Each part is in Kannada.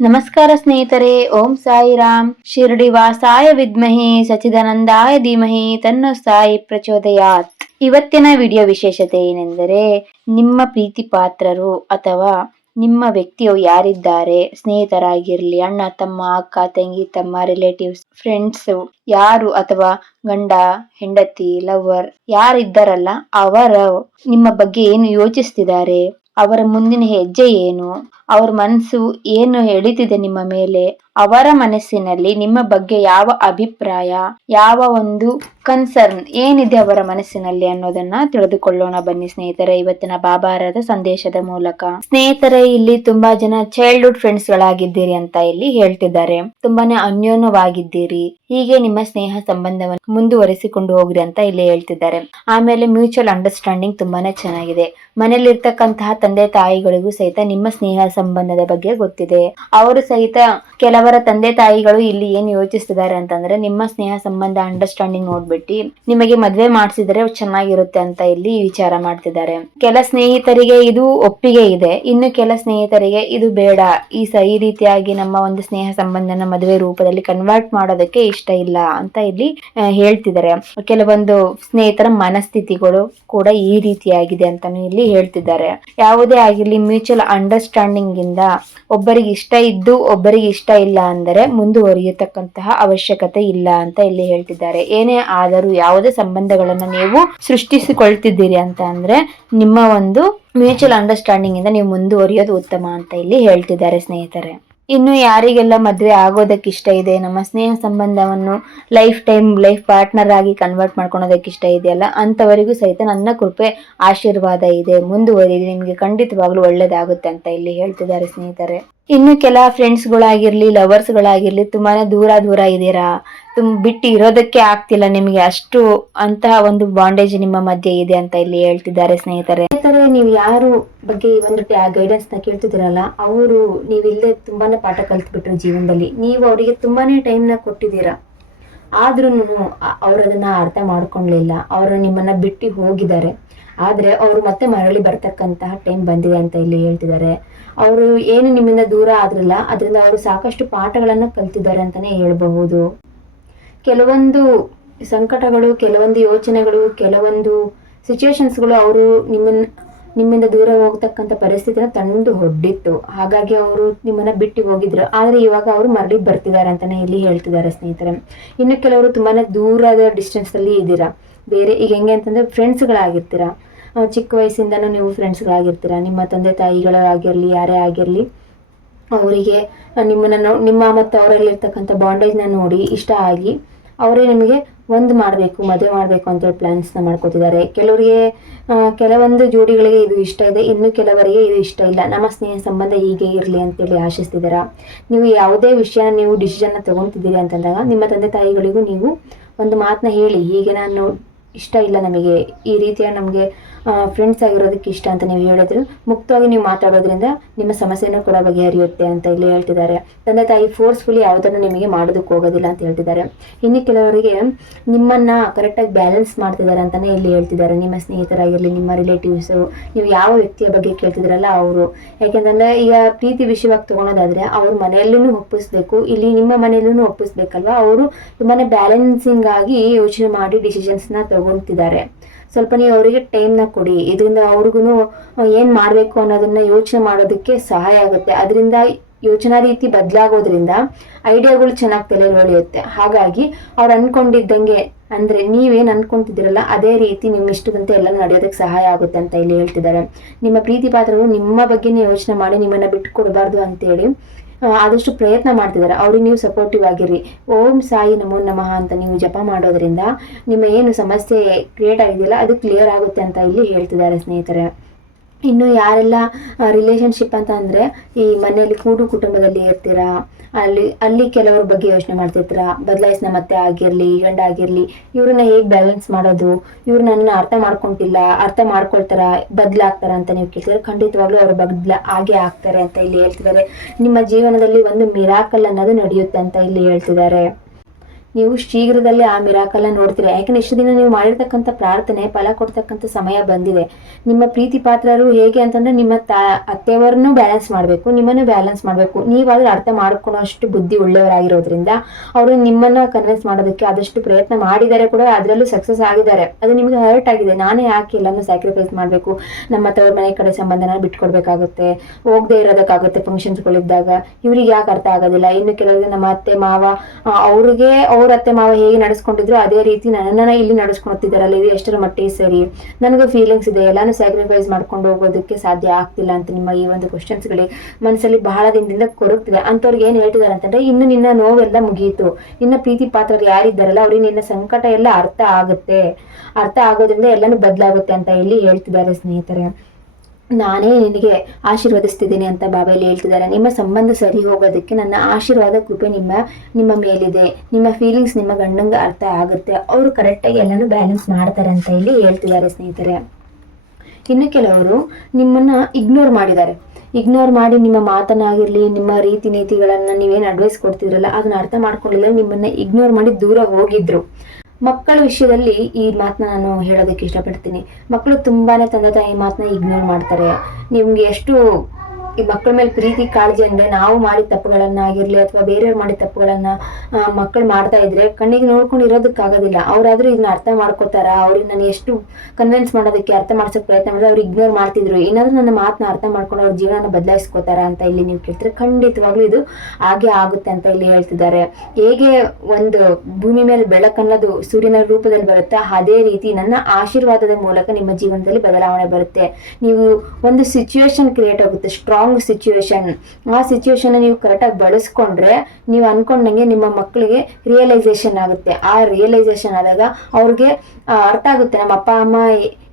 ನಮಸ್ಕಾರ ಸ್ನೇಹಿತರೆ, ಓಂ ಸಾಯಿರಾಮ್. ಶಿರಡಿ ವಾಸಾಯ ವಿದ್ಮಹಿ ಸಚಿದಾನಂದಾಯ ಧೀಮಹಿ, ತನ್ನ ಸಾಯಿ ಪ್ರಚೋದಯಾತ್. ಇವತ್ತಿನ ವಿಡಿಯೋ ವಿಶೇಷತೆ ಏನೆಂದರೆ, ನಿಮ್ಮ ಪ್ರೀತಿ ಪಾತ್ರರು ಅಥವಾ ನಿಮ್ಮ ವ್ಯಕ್ತಿಯು ಯಾರಿದ್ದಾರೆ, ಸ್ನೇಹಿತರಾಗಿರ್ಲಿ, ಅಣ್ಣ, ತಮ್ಮ, ಅಕ್ಕ, ತಂಗಿ, ತಮ್ಮ ರಿಲೇಟಿವ್ಸ್ ಫ್ರೆಂಡ್ಸ್ ಯಾರು ಅಥವಾ ಗಂಡ, ಹೆಂಡತಿ ಲವರ್ ಯಾರಿದ್ದಾರಲ್ಲ, ಅವರ, ನಿಮ್ಮ ಬಗ್ಗೆ ಏನು ಯೋಚಿಸ್ತಿದ್ದಾರೆ, ಅವರ ಮುಂದಿನ ಹೆಜ್ಜೆ ಏನು ಅವ್ರ ಮನಸ್ಸು ಏನು ಎಳಿತಿದೆ ನಿಮ್ಮ ಮೇಲೆ? ಅವರ ಮನಸ್ಸಿನಲ್ಲಿ ನಿಮ್ಮ ಬಗ್ಗೆ ಯಾವ ಅಭಿಪ್ರಾಯ, ಯಾವ ಒಂದು ಕನ್ಸರ್ನ್ ಏನಿದೆ ಅವರ ಮನಸ್ಸಿನಲ್ಲಿ ಅನ್ನೋದನ್ನ ತಿಳಿದುಕೊಳ್ಳೋಣ ಬನ್ನಿ ಸ್ನೇಹಿತರೆ ಇವತ್ತಿನ ಬಾಬಾರದ ಸಂದೇಶದ ಮೂಲಕ. ಸ್ನೇಹಿತರೆ, ಇಲ್ಲಿ ತುಂಬಾ ಜನ ಚೈಲ್ಡ್ಹುಡ್ ಫ್ರೆಂಡ್ಸ್ ಗಳಾಗಿದ್ದೀರಿ ಅಂತ ಇಲ್ಲಿ ಹೇಳ್ತಿದ್ದಾರೆ. ತುಂಬಾನೇ ಅನ್ಯೋನ್ಯವಾಗಿದ್ದೀರಿ. ಹೀಗೆ ನಿಮ್ಮ ಸ್ನೇಹ ಸಂಬಂಧವನ್ನು ಮುಂದುವರಿಸಿಕೊಂಡು ಹೋಗ್ರಿ ಅಂತ ಇಲ್ಲಿ ಹೇಳ್ತಿದ್ದಾರೆ. ಆಮೇಲೆ ಮ್ಯೂಚುವಲ್ ಅಂಡರ್ಸ್ಟ್ಯಾಂಡಿಂಗ್ ತುಂಬಾನೇ ಚೆನ್ನಾಗಿದೆ. ಮನೆಯಲ್ಲಿರ್ತಕ್ಕಂತಹ ತಂದೆ ತಾಯಿಗಳಿಗೂ ಸಹಿತ ನಿಮ್ಮ ಸ್ನೇಹ ಸಂಬಂಧದ ಬಗ್ಗೆ ಗೊತ್ತಿದೆ. ಅವರು ಸಹಿತ ಕೆಲವರ ತಂದೆ ತಾಯಿಗಳು ಇಲ್ಲಿ ಏನ್ ಯೋಚಿಸ್ತಿದ್ದಾರೆ ಅಂತಂದ್ರೆ ನಿಮ್ಮ ಸ್ನೇಹ ಸಂಬಂಧ ಅಂಡರ್ಸ್ಟ್ಯಾಂಡಿಂಗ್ ನೋಡ್ಬಿಟ್ಟು ನಿಮಗೆ ಮದ್ವೆ ಮಾಡಿಸಿದ್ರೆ ಚೆನ್ನಾಗಿರುತ್ತೆ ಅಂತ ಇಲ್ಲಿ ವಿಚಾರ ಮಾಡ್ತಿದ್ದಾರೆ. ಕೆಲ ಸ್ನೇಹಿತರಿಗೆ ಇದು ಒಪ್ಪಿಗೆ ಇದೆ. ಇನ್ನು ಕೆಲ ಸ್ನೇಹಿತರಿಗೆ ಇದು ಬೇಡ. ಈ ಸ, ಈ ರೀತಿಯಾಗಿ ನಮ್ಮ ಒಂದು ಸ್ನೇಹ ಸಂಬಂಧನ ಮದುವೆ ರೂಪದಲ್ಲಿ ಕನ್ವರ್ಟ್ ಮಾಡೋದಕ್ಕೆ ಇಷ್ಟ ಇಲ್ಲ ಅಂತ ಇಲ್ಲಿ ಹೇಳ್ತಿದ್ದಾರೆ. ಕೆಲವೊಂದು ಸ್ನೇಹಿತರ ಮನಸ್ಥಿತಿಗಳು ಕೂಡ ಈ ರೀತಿಯಾಗಿದೆ ಅಂತಾನು ಇಲ್ಲಿ ಹೇಳ್ತಿದ್ದಾರೆ. ಯಾವುದೇ ಆಗಿರ್ಲಿ ಮ್ಯೂಚುವಲ್ ಅಂಡರ್ಸ್ಟ್ಯಾಂಡಿಂಗ್ ಇಂದ ಒಬ್ಬರಿಗೆ ಇಷ್ಟ ಇದ್ದು ಒಬ್ಬರಿಗೆ ಇಷ್ಟ ಇಲ್ಲ ಅಂದರೆ ಮುಂದುವರಿಯತಕ್ಕಂತಹ ಅವಶ್ಯಕತೆ ಇಲ್ಲ ಅಂತ ಇಲ್ಲಿ ಹೇಳ್ತಿದ್ದಾರೆ. ಏನೇ ಆದರೂ ಯಾವುದೇ ಸಂಬಂಧಗಳನ್ನ ನೀವು ಸೃಷ್ಟಿಸಿಕೊಳ್ತಿದ್ದೀರಿ ಅಂತ ಅಂದ್ರೆ ನಿಮ್ಮ ಒಂದು ಮ್ಯೂಚುವಲ್ ಅಂಡರ್ಸ್ಟ್ಯಾಂಡಿಂಗ್ ಇಂದ ನೀವು ಮುಂದುವರಿಯೋದು ಉತ್ತಮ ಅಂತ ಇಲ್ಲಿ ಹೇಳ್ತಿದ್ದಾರೆ ಸ್ನೇಹಿತರೆ. ಇನ್ನು ಯಾರಿಗೆಲ್ಲ ಮದುವೆ ಆಗೋದಕ್ಕೆ ಇಷ್ಟ ಇದೆ? ನಮ್ಮ ಸ್ನೇಹ ಸಂಬಂಧವನ್ನು ಲೈಫ್ ಟೈಮ್ ಲೈಫ್ ಪಾರ್ಟ್ನರ್ ಆಗಿ ಕನ್ವರ್ಟ್ ಮಾಡ್ಕೊಳೋದಕ್ಕೆ ಇಷ್ಟ ಇದೆಯಲ್ಲ? ಅಂತವರಿಗೂ ಸಹಿತ ನನ್ನ ಕೃಪೆ, ಆಶೀರ್ವಾದ ಇದೆ. ಮುಂದುವರಿರಿ ನಿಮಗೆ ಖಂಡಿತವಾಗ್ಲೂ ಒಳ್ಳೇದಾಗುತ್ತೆ ಅಂತ ಇಲ್ಲಿ ಹೇಳ್ತಿದ್ದಾರೆ ಸ್ನೇಹಿತರೆ. ಇನ್ನು ಕೆಲ ಫ್ರೆಂಡ್ಸ್ಗಳಾಗಿರಲಿ ಲವರ್ಸ್ಗಳಾಗಿರಲಿ ತುಂಬಾ ದೂರ ದೂರ ಇದ್ದೀರಾ ತುಮ್ ಬಿಟ್ಟು ಇರೋದಕ್ಕೆ ಆಗ್ತಿಲ್ಲ ನಿಮಗೆ. ಅಷ್ಟು ಅಂತಹ ಒಂದು ಬಾಂಡೇಜ್ ನಿಮ್ಮ ಮಧ್ಯೆ ಇದೆ ಅಂತ ಇಲ್ಲಿ ಹೇಳ್ತಿದ್ದಾರೆ ಸ್ನೇಹಿತರೆ. ಸ್ನೇಹಿತರೆ, ನೀವು ಯಾರು ಬಗ್ಗೆ ಒಂದು ಗೈಡೆನ್ಸ್ನ ಕೇಳ್ತಿದ್ದೀರಲ್ಲ, ಅವರು ನೀವಿಲ್ಲದೆ ತುಂಬಾನೇ ಪಾಠ ಕಲ್ತ್ಬಿಟ್ರು ಜೀವನದಲ್ಲಿ. ನೀವು ಅವರಿಗೆ ತುಂಬಾನೇ ಟೈಮ್ನ ಕೊಟ್ಟಿದ್ದೀರಾ. ಆದ್ರೂ ಅವ್ರು ಅದನ್ನ ಅರ್ಥ ಮಾಡ್ಕೊಳ್ಲಿಲ್ಲ. ಅವರು ನಿಮ್ಮನ್ನ ಬಿಟ್ಟು ಹೋಗಿದ್ದಾರೆ. ಆದ್ರೆ ಅವರು ಮತ್ತೆ ಮರಳಿ ಬರ್ತಕ್ಕಂತಹ ಟೈಮ್ ಬಂದಿದೆ ಅಂತ ಇಲ್ಲಿ ಹೇಳ್ತಿದ್ದಾರೆ. ಅವರು ಏನು ನಿಮ್ಮಿಂದ ದೂರ ಆದ್ರಲ್ಲ, ಅದರಿಂದ ಅವರು ಸಾಕಷ್ಟು ಪಾಠಗಳನ್ನ ಕಲ್ತಿದ್ದಾರೆ ಅಂತಾನೆ ಹೇಳ್ಬಹುದು. ಕೆಲವೊಂದು ಸಂಕಟಗಳು, ಕೆಲವೊಂದು ಯೋಚನೆಗಳು, ಕೆಲವೊಂದು ಸಿಚುವೇಶನ್ಸ್ಗಳು ಅವರು ನಿಮ್ಮನ್ನ ನಿಮ್ಮಿಂದ ದೂರ ಹೋಗ್ತಕ್ಕಂಥ ಪರಿಸ್ಥಿತಿನ ತಂದು ಹೊಡ್ಡಿತ್ತು ಹಾಗಾಗಿ ಅವರು ನಿಮ್ಮನ್ನ ಬಿಟ್ಟು ಹೋಗಿದ್ರು. ಆದ್ರೆ ಇವಾಗ ಅವರು ಮರಳಿ ಬರ್ತಿದ್ದಾರೆ ಅಂತಾನೆ ಇಲ್ಲಿ ಹೇಳ್ತಿದ್ದಾರೆ ಸ್ನೇಹಿತರೆ. ಇನ್ನು ಕೆಲವರು ತುಂಬಾನೇ ದೂರದ ಡಿಸ್ಟೆನ್ಸ್ ಅಲ್ಲಿ ಇದ್ದೀರಾ? ಬೇರೆ ಈಗ ಹೆಂಗೆ ಅಂತಂದ್ರೆ ಫ್ರೆಂಡ್ಸ್ಗಳಾಗಿರ್ತೀರ ಚಿಕ್ಕ ವಯಸ್ಸಿಂದನೂ ನೀವು ಫ್ರೆಂಡ್ಸ್ಗಳಾಗಿರ್ತೀರ ನಿಮ್ಮ ತಂದೆ ತಾಯಿಗಳಾಗಿರ್ಲಿ, ಯಾರೇ ಆಗಿರ್ಲಿ. ಅವರಿಗೆ, ನಿಮ್ಮನ್ನ ನಿಮ್ಮ ಮತ್ತು ಅವರಲ್ಲಿರ್ತಕ್ಕಂಥ ಬಾಂಡೇಜ್ನ ನೋಡಿ ಇಷ್ಟ ಆಗಿ ಅವರೇ ನಿಮಗೆ ಒಂದು ಮಾಡಬೇಕು, ಮದುವೆ ಮಾಡಬೇಕು ಅಂತೇಳಿ ಪ್ಲ್ಯಾನ್ಸ್ನ ಮಾಡ್ಕೋತಿದ್ದಾರೆ. ಕೆಲವರಿಗೆ ಕೆಲವೊಂದು ಜೋಡಿಗಳಿಗೆ ಇದು ಇಷ್ಟ ಇದೆ, ಇನ್ನು ಕೆಲವರಿಗೆ ಇದು ಇಷ್ಟ ಇಲ್ಲ. ನಮ್ಮ ಸ್ನೇಹ ಸಂಬಂಧ ಹೀಗೆ ಇರಲಿ ಅಂತೇಳಿ ಆಶಿಸ್ತಿದ್ದೀರಾ? ನೀವು ಯಾವುದೇ ವಿಷಯನ, ನೀವು ಡಿಸಿಷನ್ನ ತಗೊತಿದ್ದೀರಿ ಅಂತಂದಾಗ ನಿಮ್ಮ ತಂದೆ ತಾಯಿಗಳಿಗೂ ನೀವು ಒಂದು ಮಾತನ್ನ ಹೇಳಿ. ಹೀಗೆ ನಾನು ಇಷ್ಟ ಇಲ್ಲ ನಮಗೆ, ಈ ರೀತಿಯ ನಮಗೆ ಫ್ರೆಂಡ್ಸ್ ಆಗಿರೋದಕ್ಕೆ ಇಷ್ಟ ಅಂತ ನೀವು ಹೇಳಿದ್ರು. ಮುಕ್ತವಾಗಿ ನೀವು ಮಾತಾಡೋದ್ರಿಂದ ನಿಮ್ಮ ಸಮಸ್ಯೆನೂ ಕೂಡ ಬಗೆಹರಿಯುತ್ತೆ ಅಂತ ಇಲ್ಲಿ ಹೇಳ್ತಿದ್ದಾರೆ. ತಂದೆ ತಾಯಿ ಫೋರ್ಸ್ಫುಲಿ ಯಾವುದನ್ನು ನಿಮಗೆ ಮಾಡೋದಕ್ಕೆ ಹೋಗೋದಿಲ್ಲ ಅಂತ ಹೇಳ್ತಿದ್ದಾರೆ. ಇನ್ನು ಕೆಲವರಿಗೆ ನಿಮ್ಮನ್ನ ಕರೆಕ್ಟಾಗಿ ಬ್ಯಾಲೆನ್ಸ್ ಮಾಡ್ತಿದ್ದಾರೆ ಅಂತಾನೆ ಇಲ್ಲಿ ಹೇಳ್ತಿದ್ದಾರೆ. ನಿಮ್ಮ ಸ್ನೇಹಿತರಾಗಿರಲಿ, ನಿಮ್ಮ ರಿಲೇಟಿವ್ಸು ನೀವು ಯಾವ ವ್ಯಕ್ತಿಯ ಬಗ್ಗೆ ಕೇಳ್ತಿದ್ರಲ್ಲ ಅವರು. ಯಾಕೆಂತಂದ್ರೆ ಈಗ ಪ್ರೀತಿ ವಿಷಯವಾಗಿ ತಗೊಳೋದಾದ್ರೆ ಅವ್ರ ಮನೆಯಲ್ಲೂ ಒಪ್ಪಿಸ್ಬೇಕು, ಇಲ್ಲಿ ನಿಮ್ಮ ಮನೆಯಲ್ಲೂ ಒಪ್ಪಿಸ್ಬೇಕಲ್ವಾ? ಅವರು ತುಂಬಾನೇ ಬ್ಯಾಲೆನ್ಸಿಂಗ್ ಆಗಿ ಯೋಚನೆ ಮಾಡಿ ಡಿಸಿಷನ್ಸ್ನ ತಗೊಳ್ತಿದ್ದಾರೆ. ಸ್ವಲ್ಪ ನೀವು ಅವರಿಗೆ ಟೈಮ್ನ ಕೊಡಿ. ಇದರಿಂದ ಅವ್ರಿಗೂ ಏನು ಮಾಡಬೇಕು ಅನ್ನೋದನ್ನ ಯೋಚನೆ ಮಾಡೋದಕ್ಕೆ ಸಹಾಯ ಆಗುತ್ತೆ. ಅದರಿಂದ ಯೋಚನಾ ರೀತಿ ಬದಲಾಗೋದ್ರಿಂದ ಐಡಿಯಾಗಳು ಚೆನ್ನಾಗಿ ತಲೆ ಹೊಳೆಯುತ್ತೆ ಹಾಗಾಗಿ ಅವ್ರು ಅನ್ಕೊಂಡಿದ್ದಂಗೆ, ಅಂದ್ರೆ ನೀವೇನ್ ಅನ್ಕೊಂತಿದ್ದೀರಲ್ಲ, ಅದೇ ರೀತಿ ನಿಮ್ಮ ಇಷ್ಟದಂತೆ ಎಲ್ಲ ನಡೆಯೋದಕ್ಕೆ ಸಹಾಯ ಆಗುತ್ತೆ ಅಂತ ಇಲ್ಲಿ ಹೇಳ್ತಿದ್ದಾರೆ. ನಿಮ್ಮ ಪ್ರೀತಿ ಪಾತ್ರವು ನಿಮ್ಮ ಬಗ್ಗೆನೇ ಯೋಚನೆ ಮಾಡಿ ನಿಮ್ಮನ್ನ ಬಿಟ್ಟು ಕೊಡಬಾರ್ದು ಅಂತೇಳಿ ಆದಷ್ಟು ಪ್ರಯತ್ನ ಮಾಡ್ತಿದ್ದಾರೆ. ಅವ್ರಿಗೆ ನೀವು ಸಪೋರ್ಟಿವ್ ಆಗಿರಿ. ಓಂ ಸಾಯಿ ನಮೋ ನಮಃ ಅಂತ ನೀವು ಜಪ ಮಾಡೋದ್ರಿಂದ ನಿಮ್ಮ ಏನು ಸಮಸ್ಯೆ ಕ್ರಿಯೇಟ್ ಆಗಿದೆಯಲ್ಲ ಅದು ಕ್ಲಿಯರ್ ಆಗುತ್ತೆ ಅಂತ ಇಲ್ಲಿ ಹೇಳ್ತಿದ್ದಾರೆ ಸ್ನೇಹಿತರೆ. ಇನ್ನು ಯಾರೆಲ್ಲ ರಿಲೇಶನ್ಶಿಪ್ ಅಂತ ಅಂದರೆ ಈ ಮನೆಯಲ್ಲಿ ಕೂಡು ಕುಟುಂಬದಲ್ಲಿ ಇರ್ತೀರಾ? ಅಲ್ಲಿ ಅಲ್ಲಿ ಕೆಲವ್ರ ಬಗ್ಗೆ ಯೋಚನೆ ಮಾಡ್ತಿರ್ತೀರಾ? ಬದಲಾಯಿಸಿನ ಮತ್ತೆ ಆಗಿರಲಿ, ಗಂಡ ಆಗಿರಲಿ, ಇವ್ರನ್ನ ಹೇಗೆ ಬ್ಯಾಲೆನ್ಸ್ ಮಾಡೋದು? ಇವ್ರು ನನ್ನ ಅರ್ಥ ಮಾಡ್ಕೊಂತಿಲ್ಲ, ಅರ್ಥ ಮಾಡ್ಕೊಳ್ತಾರ, ಬದಲಾಗ್ತಾರ ಅಂತ ನೀವು ಕೇಳ್ತಾರೆ? ಖಂಡಿತವಾಗ್ಲೂ ಅವ್ರ ಬದಲ ಆಗೇ ಆಗ್ತಾರೆ ಅಂತ ಇಲ್ಲಿ ಹೇಳ್ತಿದ್ದಾರೆ. ನಿಮ್ಮ ಜೀವನದಲ್ಲಿ ಒಂದು ಮಿರಾಕಲ್ ಅನ್ನೋದು ನಡೆಯುತ್ತೆ ಅಂತ ಇಲ್ಲಿ ಹೇಳ್ತಿದ್ದಾರೆ. ನೀವು ಶೀಘ್ರದಲ್ಲೇ ಆ ಮಿರಾಕಲ್ಲ ನೋಡ್ತೀರಾ? ಯಾಕಂದ್ರೆ ಇಷ್ಟು ದಿನ ನೀವು ಮಾಡಿರ್ತಕ್ಕಂಥ ಪ್ರಾರ್ಥನೆ, ಫಲ ಕೊಡ್ತಕ್ಕಂಥ ಸಮಯ ಬಂದಿದೆ. ನಿಮ್ಮ ಪ್ರೀತಿ ಪಾತ್ರರು ಹೇಗೆ ಅಂತಂದ್ರೆ ನಿಮ್ಮ ತಾ, ಅತ್ತೆಯವರನ್ನು ಬ್ಯಾಲೆನ್ಸ್ ಮಾಡಬೇಕು, ನಿಮ್ಮನ್ನು ಬ್ಯಾಲೆನ್ಸ್ ಮಾಡಬೇಕು. ಅದ್ರ ಅರ್ಥ ಮಾಡ್ಕೊಳ್ಳೋಷ್ಟು ಬುದ್ಧಿ ಉಳ್ಳವರಾಗಿರೋದ್ರಿಂದ ಅವರು ನಿಮ್ಮನ್ನ ಕನ್ವಿನ್ಸ್ ಮಾಡೋದಕ್ಕೆ ಆದಷ್ಟು ಪ್ರಯತ್ನ ಮಾಡಿದ್ದಾರೆ ಕೂಡ ಅದರಲ್ಲೂ ಸಕ್ಸಸ್ ಆಗಿದ್ದಾರೆ. ಅದು ನಿಮ್ಗೆ ಹರ್ಟ್ ಆಗಿದೆ. ನಾನೇ ಯಾಕೆ ಎಲ್ಲಾನು ಸ್ಯಾಕ್ರಿಫೈಸ್ ಮಾಡಬೇಕು? ನಮ್ಮ ತವ್ರ ಮನೆ ಕಡೆ ಸಂಬಂಧನ ಬಿಟ್ಕೊಡ್ಬೇಕಾಗುತ್ತೆ. ಹೋಗದೆ ಇರೋದಕ್ಕಾಗುತ್ತೆ ಫಂಕ್ಷನ್ಸ್ಗಳಿದ್ದಾಗ ಇವ್ರಿಗೆ ಯಾಕೆ ಅರ್ಥ ಆಗೋದಿಲ್ಲ? ಇನ್ನು ಕೆಲವರಿಗೆ ನಮ್ಮ ಅತ್ತೆ, ಮಾವ ಅವ್ರಿಗೆ ಅವ್ರ ಅತ್ತೆ ಮಾವ ಹೇಗೆ ನಡೆಸ್ಕೊಂಡಿದ್ರು ಅದೇ ರೀತಿ ನನ್ನನ್ನ ಇಲ್ಲಿ ನಡೆಸ್ಕೊಳ್ತಿದ್ದಾರಲ್ಲ ಇದು ಎಷ್ಟರ ಮಟ್ಟಿಗೆ ಸರಿ? ನನಗೆ ಫೀಲಿಂಗ್ಸ್ ಇದೆ, ಎಲ್ಲಾನು ಸ್ಯಾಕ್ರಿಫೈಸ್ ಮಾಡ್ಕೊಂಡು ಹೋಗೋದಕ್ಕೆ ಸಾಧ್ಯ ಆಗ್ತಿಲ್ಲ ಅಂತ ನಿಮ್ಮ ಈ ಒಂದು ಕ್ವಶನ್ಸ್ಗಳಿಗೆ ಮನಸ್ಸಲ್ಲಿ ಬಹಳ ದಿನದಿಂದ ಕೊರಗ್ತಿದೆ. ಅಂತವ್ರಿಗೆ ಏನು ಹೇಳ್ತಿದ್ದಾರೆ ಅಂತಂದ್ರೆ, ಇನ್ನು ನಿನ್ನ ನೋವೆಲ್ಲ ಮುಗಿಯಿತು ಇನ್ನ ಪ್ರೀತಿ ಪಾತ್ರರು ಯಾರಿದ್ದಾರಲ್ಲ, ಅವ್ರಿಗೆ ನಿನ್ನ ಸಂಕಟ ಎಲ್ಲ ಅರ್ಥ ಆಗುತ್ತೆ. ಅರ್ಥ ಆಗೋದ್ರಿಂದ ಎಲ್ಲಾನು ಬದಲಾಗುತ್ತೆ ಅಂತ ಇಲ್ಲಿ ಹೇಳ್ತಿದ್ದಾರೆ ಸ್ನೇಹಿತರೆ. ನಾನೇ ನಿನಗೆ ಆಶೀರ್ವದಿಸ್ತಿದ್ದೀನಿ ಅಂತ ಬಾಬಾಯಲ್ಲಿ ಹೇಳ್ತಿದ್ದಾರೆ. ನಿಮ್ಮ ಸಂಬಂಧ ಸರಿ ಹೋಗೋದಕ್ಕೆ ನನ್ನ ಆಶೀರ್ವಾದ, ಕೃಪೆ ನಿಮ್ಮ ನಿಮ್ಮ ಮೇಲಿದೆ. ನಿಮ್ಮ ಫೀಲಿಂಗ್ಸ್ ನಿಮ್ಮ ಗಂಡಂಗೆ ಅರ್ಥ ಆಗುತ್ತೆ. ಅವರು ಕರೆಕ್ಟಾಗಿ ಎಲ್ಲಾನು ಬ್ಯಾಲೆನ್ಸ್ ಮಾಡ್ತಾರೆ ಅಂತ ಇಲ್ಲಿ ಹೇಳ್ತಿದ್ದಾರೆ ಸ್ನೇಹಿತರೆ. ಇನ್ನು ಕೆಲವರು ನಿಮ್ಮನ್ನ ಇಗ್ನೋರ್ ಮಾಡಿದ್ದಾರೆ. ಇಗ್ನೋರ್ ಮಾಡಿ ನಿಮ್ಮ ಮಾತನ್ನಾಗಿರಲಿ, ನಿಮ್ಮ ರೀತಿ ನೀತಿಗಳನ್ನ ನೀವೇನು ಅಡ್ವೈಸ್ ಕೊಡ್ತಿದ್ರಲ್ಲ, ಅದನ್ನ ಅರ್ಥ ಮಾಡ್ಕೊಂಡಿಲ್ಲ, ನಿಮ್ಮನ್ನ ಇಗ್ನೋರ್ ಮಾಡಿ ದೂರ ಹೋಗಿದ್ರು. ಮಕ್ಕಳ ವಿಷಯದಲ್ಲಿ ಈ ಮಾತನ್ನ ನಾನು ಹೇಳೋದಕ್ಕೆ ಇಷ್ಟಪಡ್ತೀನಿ. ಮಕ್ಕಳು ತುಂಬಾನೇ ತಂದೆ ತಾಯಿ ಮಾತನ್ನ ಇಗ್ನೋರ್ ಮಾಡ್ತಾರೆ. ನಿಮ್ಗೆ ಎಷ್ಟು ಈ ಮಕ್ಕಳ ಮೇಲೆ ಪ್ರೀತಿ, ಕಾಳಜಿ ಅಂದ್ರೆ ನಾವು ಮಾಡಿದ ತಪ್ಪುಗಳನ್ನ ಆಗಿರ್ಲಿ ಅಥವಾ ಬೇರೆಯವ್ರು ಮಾಡಿದ ತಪ್ಪುಗಳನ್ನ ಮಕ್ಕಳು ಮಾಡ್ತಾ ಇದ್ರೆ ಕಣ್ಣಿಗೆ ನೋಡ್ಕೊಂಡು ಇರೋದಕ್ಕಾಗೋದಿಲ್ಲ. ಅವ್ರಾದ್ರೂ ಇದನ್ನ ಅರ್ಥ ಮಾಡ್ಕೋತಾರ ಅವ್ರಿಗೆ ನಾನು ಎಷ್ಟು ಕನ್ವಿನ್ಸ್ ಮಾಡೋದಕ್ಕೆ ಅರ್ಥ ಮಾಡ್ಸೋಕೆ ಪ್ರಯತ್ನ ಮಾಡಿದ್ರೆ ಅವ್ರು ಇಗ್ನೋರ್ ಮಾಡ್ತಿದ್ರು. ಏನಾದ್ರೂ ನನ್ನ ಮಾತನ್ನ ಅರ್ಥ ಮಾಡ್ಕೊಂಡು ಅವ್ರ ಜೀವನ ಬದಲಾಯಿಸ್ಕೋತಾರ ಅಂತ ಇಲ್ಲಿ ನೀವು ಕೇಳ್ತಾರೆ ಖಂಡಿತವಾಗ್ಲೂ ಇದು ಹಾಗೆ ಆಗುತ್ತೆ ಅಂತ ಇಲ್ಲಿ ಹೇಳ್ತಿದ್ದಾರೆ. ಹೇಗೆ ಒಂದು ಭೂಮಿ ಮೇಲೆ ಬೆಳಕನ್ನೋದು ಸೂರ್ಯನ ರೂಪದಲ್ಲಿ ಬರುತ್ತಾ ಅದೇ ರೀತಿ ನನ್ನ ಆಶೀರ್ವಾದದ ಮೂಲಕ ನಿಮ್ಮ ಜೀವನದಲ್ಲಿ ಬದಲಾವಣೆ ಬರುತ್ತೆ. ನೀವು ಒಂದು ಸಿಚುವೇಶನ್ ಕ್ರಿಯೇಟ್ ಆಗುತ್ತೆ ಸ್ಟ್ರಾಂಗ್ ಸಿಚುವೇಶನ್ ಆ ಸಿಚುವೇಶನ್ ನೀವು ಕರೆಕ್ಟಾಗಿ ಬಳಸ್ಕೊಂಡ್ರೆ ನೀವು ಅನ್ಕೊಂಡಂಗೆ ನಿಮ್ಮ ಮಕ್ಕಳಿಗೆ ರಿಯಲೈಸೇಷನ್ ಆಗುತ್ತೆ. ಆ ರಿಯಲೈಸೇಷನ್ ಆದಾಗ ಅವ್ರಿಗೆ ಅರ್ಥ ಆಗುತ್ತೆ. ನಮ್ಮ ಅಪ್ಪ, ಅಮ್ಮ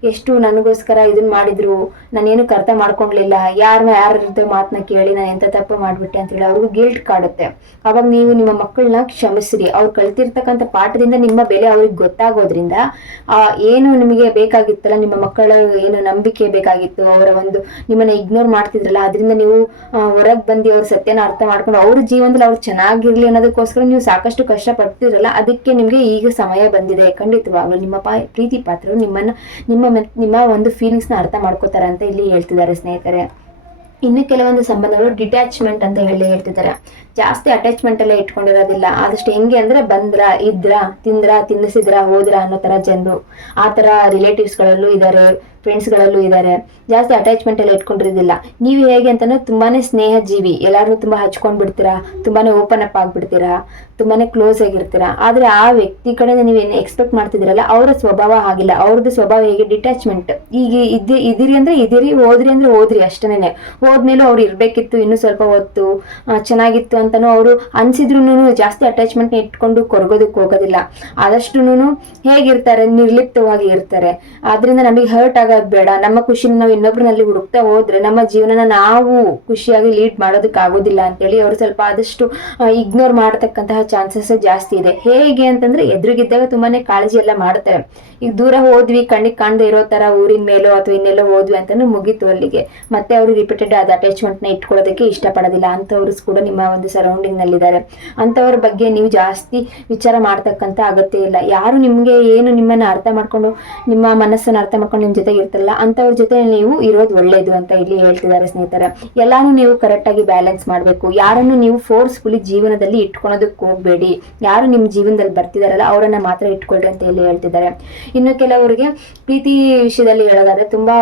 ಎಷ್ಟು ನನಗೋಸ್ಕರ ಇದನ್ನ ಮಾಡಿದ್ರು? ನಾನೇನಕ್ಕೆ ಅರ್ಥ ಮಾಡ್ಕೊಂಡ್ಲಿಲ್ಲ. ಯಾರನ್ನ ಯಾರ ಮಾತನ್ನ ಕೇಳಿ ನಾನು ಎಂತ ತಪ್ಪು ಮಾಡ್ಬಿಟ್ಟೆ ಅಂತ ಹೇಳಿ ಅವ್ರಿಗೂ ಗಿಲ್ಟ್ ಕಾಡುತ್ತೆ. ಅವಾಗ ನೀವು ನಿಮ್ಮ ಮಕ್ಕಳನ್ನ ಕ್ಷಮಿಸ್ರಿ. ಅವ್ರು ಕಲ್ತಿರ್ತಕ್ಕಂಥ ಪಾಠದಿಂದ ನಿಮ್ಮ ಬೆಲೆ ಅವ್ರಿಗೆ ಗೊತ್ತಾಗೋದ್ರಿಂದ, ಆ, ಏನು ನಿಮಗೆ ಬೇಕಾಗಿತ್ತಲ್ಲ, ನಿಮ್ಮ ಮಕ್ಕಳ ಏನು ನಂಬಿಕೆ ಬೇಕಾಗಿತ್ತು, ಅವರ ಒಂದು ನಿಮ್ಮನ್ನ ಇಗ್ನೋರ್ ಮಾಡ್ತಿದ್ರಲ್ಲ, ಅದರಿಂದ ನೀವು ಹೊರಗೆ ಬಂದು ಅವ್ರ ಸತ್ಯನ ಅರ್ಥ ಮಾಡ್ಕೊಂಡು ಅವ್ರ ಜೀವನದಲ್ಲಿ ಅವ್ರು ಚೆನ್ನಾಗಿರ್ಲಿ ಅನ್ನೋದಕ್ಕೋಸ್ಕರ ನೀವು ಸಾಕಷ್ಟು ಕಷ್ಟ ಪಡ್ತಿದ್ರಲ್ಲ ಅದಕ್ಕೆ ನಿಮಗೆ ಈಗ ಸಮಯ ಬಂದಿದೆ. ಖಂಡಿತವಾಗ್ಲೂ ನಿಮ್ಮ ಪ್ರೀತಿ ಪಾತ್ರರು ನಿಮ್ಮನ್ನ, ನಿಮ್ಮ ನಿಮ್ಮ ಒಂದು ಫೀಲಿಂಗ್ಸ್ನ ಅರ್ಥ ಮಾಡ್ಕೋತಾರೆ ಅಂತ ಇಲ್ಲಿ ಹೇಳ್ತಿದ್ದಾರೆ ಸ್ನೇಹಿತರೆ. ಇನ್ನು ಕೆಲವೊಂದು ಸಂಬಂಧಗಳು ಡಿಟ್ಯಾಚ್ಮೆಂಟ್ ಅಂತ ಹೇಳಿ ಹೇಳ್ತಿದ್ದಾರೆ. ಜಾಸ್ತಿ ಅಟ್ಯಾಚ್ಮೆಂಟ್ ಎಲ್ಲ ಇಟ್ಕೊಂಡಿರೋದಿಲ್ಲ. ಆದಷ್ಟು ಹೆಂಗೆ ಅಂದ್ರೆ ಬಂದ್ರ, ಇದ್ರ, ತಿಂದ್ರ, ತಿನ್ನಿಸಿದ್ರ, ಹೋದ್ರ ಅನ್ನೋ ತರ ಜನರು. ಆ ತರ ರಿಲೇಟಿವ್ಸ್ಗಳಲ್ಲೂ ಇದ್ದಾರೆ ಫ್ರೆಂಡ್ಸ್ಗಳಲ್ಲೂ ಇದ್ದಾರೆ ಜಾಸ್ತಿ ಅಟ್ಯಾಚ್ಮೆಂಟ್ ಎಲ್ಲ ಇಟ್ಕೊಂಡಿರೋದಿಲ್ಲ. ನೀವು ಹೇಗೆ ಅಂತಂದ್ರೆ ತುಂಬಾನೇ ಸ್ನೇಹ ಜೀವಿ ಎಲ್ಲಾರು ತುಂಬಾ ಹಚ್ಕೊಂಡ್ ಬಿಡ್ತೀರಾ ತುಂಬಾನೇ ಓಪನ್ ಅಪ್ ಆಗ್ಬಿಡ್ತೀರಾ, ತುಂಬಾನೇ ಕ್ಲೋಸ್ ಆಗಿರ್ತೀರಾ. ಆದ್ರೆ ಆ ವ್ಯಕ್ತಿ ಕಡೆ ನೀವೇನು ಎಕ್ಸ್ಪೆಕ್ಟ್ ಮಾಡ್ತಿದ್ದೀರಲ್ಲ, ಅವರ ಸ್ವಭಾವ ಆಗಿಲ್ಲ ಅವ್ರದ್ದು ಸ್ವಭಾವ ಹೇಗೆ? ಡಿಟ್ಯಾಚ್ಮೆಂಟ್ ಈಗ ಇದಿರಿ ಅಂದ್ರೆ ಇದಿರಿ, ಹೋದ್ರಿ ಅಂದ್ರೆ ಹೋದ್ರಿ ಅಷ್ಟೇನೆ. ಹೋದ್ಮೇಲೂ ಅವ್ರು ಇರ್ಬೇಕಿತ್ತು, ಇನ್ನೂ ಸ್ವಲ್ಪ ಹೊತ್ತು ಚೆನ್ನಾಗಿತ್ತು ಅಂತಾನು ಅವರು ಅನ್ಸಿದ್ರು ಜಾಸ್ತಿ ಅಟ್ಯಾಚ್ಮೆಂಟ್ ಇಟ್ಕೊಂಡು ಕೊರಗೋದಕ್ಕೆ ಹೋಗೋದಿಲ್ಲ. ಆದಷ್ಟು ಹೇಗಿರ್ತಾರೆ, ನಿರ್ಲಿಪ್ತವಾಗಿ ಇರ್ತಾರೆ. ಆದ್ರಿಂದ ನಮಗೆ ಹರ್ಟ್ ಆಗೋದು ಬೇಡ. ನಮ್ಮ ಖುಷಿನ ನಾವು ಇನ್ನೊಬ್ರಲ್ಲಿ ಹುಡುಕ್ತಾ ಹೋದ್ರೆ ನಮ್ಮ ಜೀವನನ ನಾವು ಖುಷಿಯಾಗಿ ಲೀಡ್ ಮಾಡೋದಕ್ಕೆ ಆಗೋದಿಲ್ಲ ಅಂತೇಳಿ ಅವರು ಸ್ವಲ್ಪ ಆದಷ್ಟು ಇಗ್ನೋರ್ ಮಾಡತಕ್ಕಂತಹ ಚಾನ್ಸಸ್ ಜಾಸ್ತಿ ಇದೆ. ಹೇಗೆ ಅಂತಂದ್ರೆ ಎದುರಿಗಿದ್ದಾಗ ತುಂಬಾನೇ ಕಾಳಜಿ ಎಲ್ಲ ಮಾಡ್ತಾರೆ. ಈಗ ದೂರ ಹೋದ್ವಿ, ಕಣ್ಣಿಗೆ ಕಾಣದೇ ಇರೋ ತರ ಊರಿನ ಮೇಲೋ ಅಥವಾ ಇನ್ನೆಲ್ಲೋ ಹೋದ್ವಿ ಅಂತಾನು ಮುಗೀತು ಅಲ್ಲಿಗೆ. ಮತ್ತೆ ಅವರು ರಿಪೀಟೆಡ್ ಆದ ಅಟ್ಯಾಚ್ಮೆಂಟ್ನ ಇಟ್ಕೊಳ್ಳೋದಕ್ಕೆ ಇಷ್ಟಪಡೋದಿಲ್ಲ. ಅಂತವ್ರು ಕೂಡ ನಿಮ್ಮ ಒಂದು ಸರೌಂಡಿಂಗ್ ನಲ್ಲಿದ್ದಾರೆ. ಅಂತವ್ರ ಬಗ್ಗೆ ನೀವು ಜಾಸ್ತಿ ವಿಚಾರ ಮಾಡ್ತಕ್ಕಂಥ ಅಗತ್ಯ ಇಲ್ಲ. ಯಾರು ನಿಮ್ಗೆ ಏನು ನಿಮ್ಮನ್ನ ಅರ್ಥ ಮಾಡ್ಕೊಂಡು, ನಿಮ್ಮ ಮನಸ್ಸನ್ನ ಅರ್ಥ ಮಾಡ್ಕೊಂಡು ನಿಮ್ಮ ಜೊತೆ ಇರ್ತಾರಲ್ಲ ಅಂತವ್ರ ಜೊತೆ ನೀವು ಇರೋದು ಒಳ್ಳೇದು ಅಂತ ಇಲ್ಲಿ ಹೇಳ್ತಿದ್ದಾರೆ ಸ್ನೇಹಿತರೆ. ಎಲ್ಲಾನು ನೀವು ಕರೆಕ್ಟ್ ಆಗಿ ಬ್ಯಾಲೆನ್ಸ್ ಮಾಡಬೇಕು. ಯಾರನ್ನು ನೀವು ಫೋರ್ಸ್ಫುಲಿ ಜೀವನದಲ್ಲಿ ಇಟ್ಕೊಳೋದಕ್ಕೆ ಹೋಗ್ಬೇಡಿ. ಯಾರು ನಿಮ್ಮ ಜೀವನದಲ್ಲಿ ಬರ್ತಿದಾರಲ್ಲ, ಅವರನ್ನ ಮಾತ್ರ ಇಟ್ಕೊಳ್ರಿ ಅಂತ ಹೇಳಿ ಹೇಳ್ತಿದ್ದಾರೆ. ಇನ್ನು ಕೆಲವರಿಗೆ ಪ್ರೀತಿ ವಿಷಯದಲ್ಲಿ ಹೇಳೋದಾದ್ರೆ ತುಂಬಾ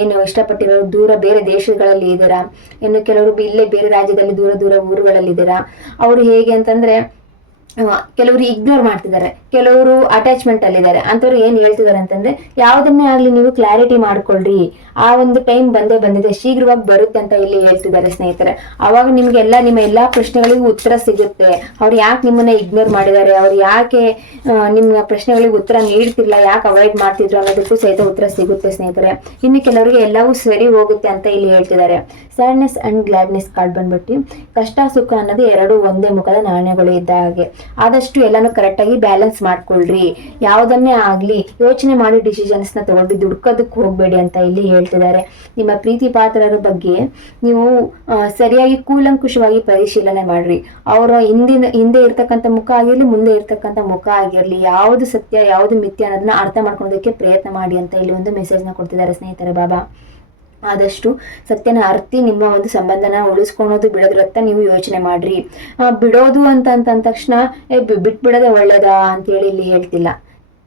ಏನು ಇಷ್ಟಪಟ್ಟಿರೋರು ದೂರ ಬೇರೆ ದೇಶಗಳಲ್ಲಿ ಇದ್ದೀರಾ? ಇನ್ನು ಕೆಲವರು ಇಲ್ಲೇ ಬೇರೆ ರಾಜ್ಯದಲ್ಲಿ ದೂರ ದೂರ ಊರುಗಳಲ್ಲಿ ಇದ್ದೀರಾ ಅವರು ಹೇಗೆ ಅಂತಂದ್ರೆ ಕೆಲವರು ಇಗ್ನೋರ್ ಮಾಡ್ತಿದ್ದಾರೆ ಕೆಲವರು ಅಟ್ಯಾಚ್ಮೆಂಟ್ ಅಲ್ಲಿ ಇದ್ದಾರೆ ಅಂತವ್ರು ಏನ್ ಹೇಳ್ತಿದ್ದಾರೆ ಅಂತಂದ್ರೆ, ಯಾವ್ದನ್ನೇ ಆಗ್ಲಿ ನೀವು ಕ್ಲಾರಿಟಿ ಮಾಡ್ಕೊಳ್ರಿ. ಆ ಒಂದು ಟೈಮ್ ಬಂದೇ ಬಂದಿದೆ. ಶೀಘ್ರವಾಗಿ ಬರುತ್ತೆ ಅಂತ ಇಲ್ಲಿ ಹೇಳ್ತಿದ್ದಾರೆ ಸ್ನೇಹಿತರೆ. ಅವಾಗ ನಿಮ್ಗೆ ಎಲ್ಲ, ನಿಮ್ಮ ಎಲ್ಲಾ ಪ್ರಶ್ನೆಗಳಿಗೂ ಉತ್ತರ ಸಿಗುತ್ತೆ. ಅವ್ರು ಯಾಕೆ ನಿಮ್ಮನ್ನ ಇಗ್ನೋರ್ ಮಾಡಿದ್ದಾರೆ? ಅವ್ರು ಯಾಕೆ ನಿಮ್ಮ ಪ್ರಶ್ನೆಗಳಿಗೆ ಉತ್ತರ ನೀಡ್ತಿಲ್ಲ ಯಾಕೆ ಅವಾಯ್ಡ್ ಮಾಡ್ತಿದ್ರು? ಅನ್ನೋದಕ್ಕೂ ಸಹಿತ ಉತ್ತರ ಸಿಗುತ್ತೆ ಸ್ನೇಹಿತರೆ. ಇನ್ನು ಕೆಲವರಿಗೆ ಎಲ್ಲವೂ ಸರಿ ಹೋಗುತ್ತೆ ಅಂತ ಇಲ್ಲಿ ಹೇಳ್ತಿದ್ದಾರೆ ಸ್ಯಾಡ್ನೆಸ್ ಅಂಡ್ ಗ್ಲಾಡ್ನೆಸ್ ಕಾರ್ಡ್ ಬಂದ್ಬಿಟ್ಟು, ಕಷ್ಟ, ಸುಖ ಅನ್ನೋದು ಎರಡು ಒಂದೇ ಮುಖದ ನಾಣ್ಯಗಳು ಇದ್ದ ಹಾಗೆ. ಆದಷ್ಟು ಎಲ್ಲಾನು ಕರೆಕ್ಟಾಗಿ ಬ್ಯಾಲೆನ್ಸ್ ಮಾಡ್ಕೊಳ್ರಿ. ಯಾವುದನ್ನೇ ಆಗಲಿ, ಯೋಚನೆ ಮಾಡಿ ಡಿಸಿಷನ್ಸ್ನ ತಗೊಂಡು ದುಡ್ಕೋದಕ್ಕೆ ಹೋಗಬೇಡಿ ಅಂತ ಇಲ್ಲಿ ಹೇಳ್ತಿದ್ದಾರೆ. ನಿಮ್ಮ ಪ್ರೀತಿ ಪಾತ್ರರ ಬಗ್ಗೆ ನೀವು ಸರಿಯಾಗಿ ಕೂಲಂಕುಷವಾಗಿ ಪರಿಶೀಲನೆ ಮಾಡ್ರಿ. ಅವರ ಹಿಂದಿನ, ಹಿಂದೆ ಇರ್ತಕ್ಕಂಥ ಮುಖ ಆಗಿರಲಿ, ಮುಂದೆ ಇರ್ತಕ್ಕಂಥ ಮುಖ ಆಗಿರಲಿ, ಯಾವುದು ಸತ್ಯ, ಯಾವುದು ಮಿಥ್ಯ ಅನ್ನೋದನ್ನ ಅರ್ಥ ಮಾಡ್ಕೊಳ್ಳೋದಕ್ಕೆ ಪ್ರಯತ್ನ ಮಾಡಿ ಅಂತ ಇಲ್ಲಿ ಒಂದು ಮೆಸೇಜ್ನ ಕೊಡ್ತಿದ್ದಾರೆ ಸ್ನೇಹಿತರೆ, ಬಾಬಾ. ಆದಷ್ಟು ಸತ್ಯನ ಅರ್ತಿ ನಿಮ್ಮ ಒಂದು ಸಂಬಂಧನ ಉಳಿಸ್ಕೊಳೋದು ಬಿಡೋದ್ರತ್ತ ನೀವು ಯೋಚನೆ ಮಾಡ್ರಿ. ಬಿಡೋದು ಅಂತ ಅಂತ ಅಂದ ತಕ್ಷಣ ಬಿಟ್ಬಿಡೋದೇ ಒಳ್ಳೇದಾ? ಅಂತೇಳಿ ಇಲ್ಲಿ ಹೇಳ್ತಿಲ್ಲ.